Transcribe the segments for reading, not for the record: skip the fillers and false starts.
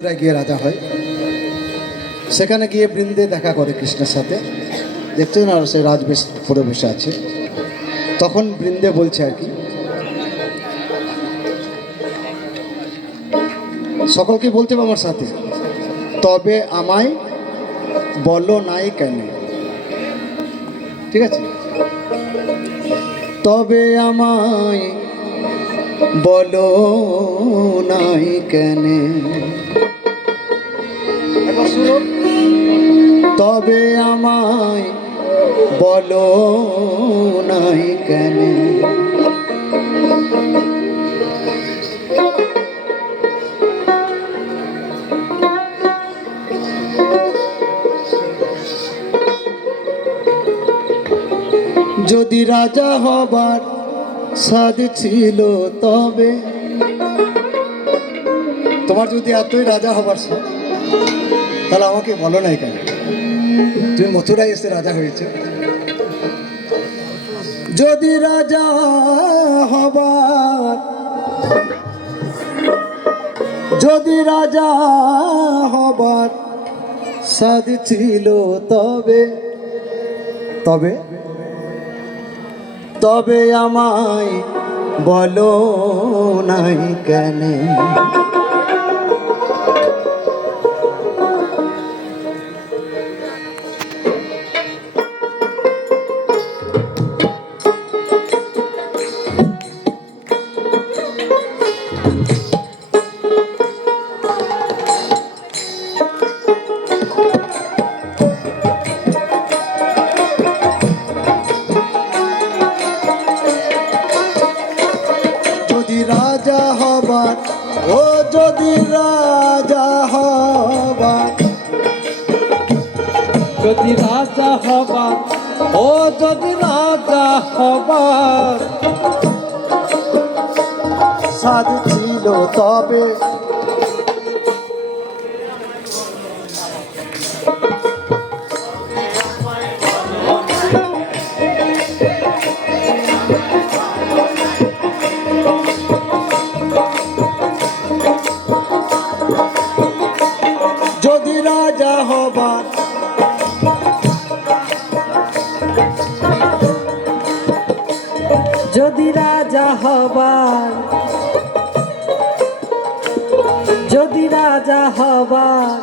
গিয়ে রাজা হয়। সেখানে গিয়ে বৃন্দে দেখা করে কৃষ্ণের সাথে, দেখছেন আর সে রাজবেশ পরে বসে আছে। তখন বৃন্দে বলছে আর কি, সকলকে বলতে হবে আমার সাথে, তবে আমায় বলো নাই কেন। ঠিক আছে, তবে আমায় বলো নাই কেন, তবে আমায় বলো নাই কেন। যদি রাজা হবার সাধ ছিল তবে, তোমার যদি এতই রাজা হবার সাধ, তাহলে আমাকে বলো নাই কেন? তুমি মথুরায় এসে রাজা হয়েছে। যদি রাজা হবার, যদি রাজা হবার সাধ ছিল তবে, তবে তবে আমায় বলো নাই কেন। রাজা হবার, ও যদি রাজা হবার, যদি রাজা হবার, ও যদি রাজা হবার সাধ ছিল তবে, যদি রাজা হবার, যদি রাজা হবার, যদি রাজা হবার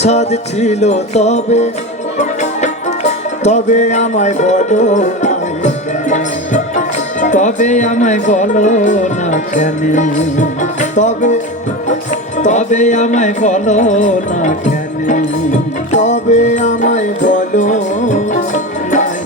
সাধ ছিল তবে, তবে আমায় বলো নাই কেন, তবে আমায় বলো না কেন, তবে তবে আমায় বলো না কেন, তবে আমায় বলো নাই।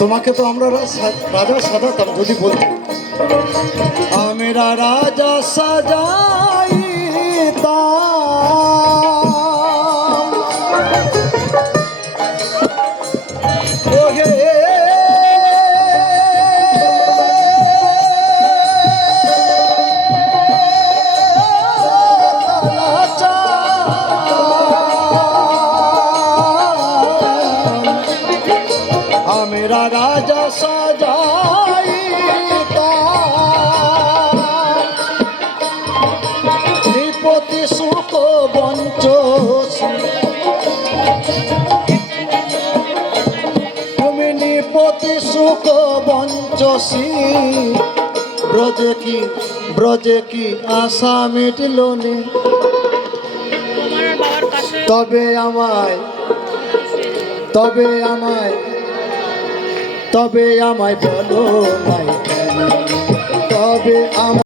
তোমাকে তো আমরা রাজা সাজাতাম যদি বলতাম, আমরা রাজা সাজাইতাম, ওহে আমরা রাজা সাজাইতাম, নৃপতি সুখ বঞ্চসী, তুমি নৃপতি সুখ বঞ্চসী, ব্রজে কি আশা মিটল নে, তবে আমায়, তবে আমায়, তবে আমায় বলো নাই কেন, তবে আমায়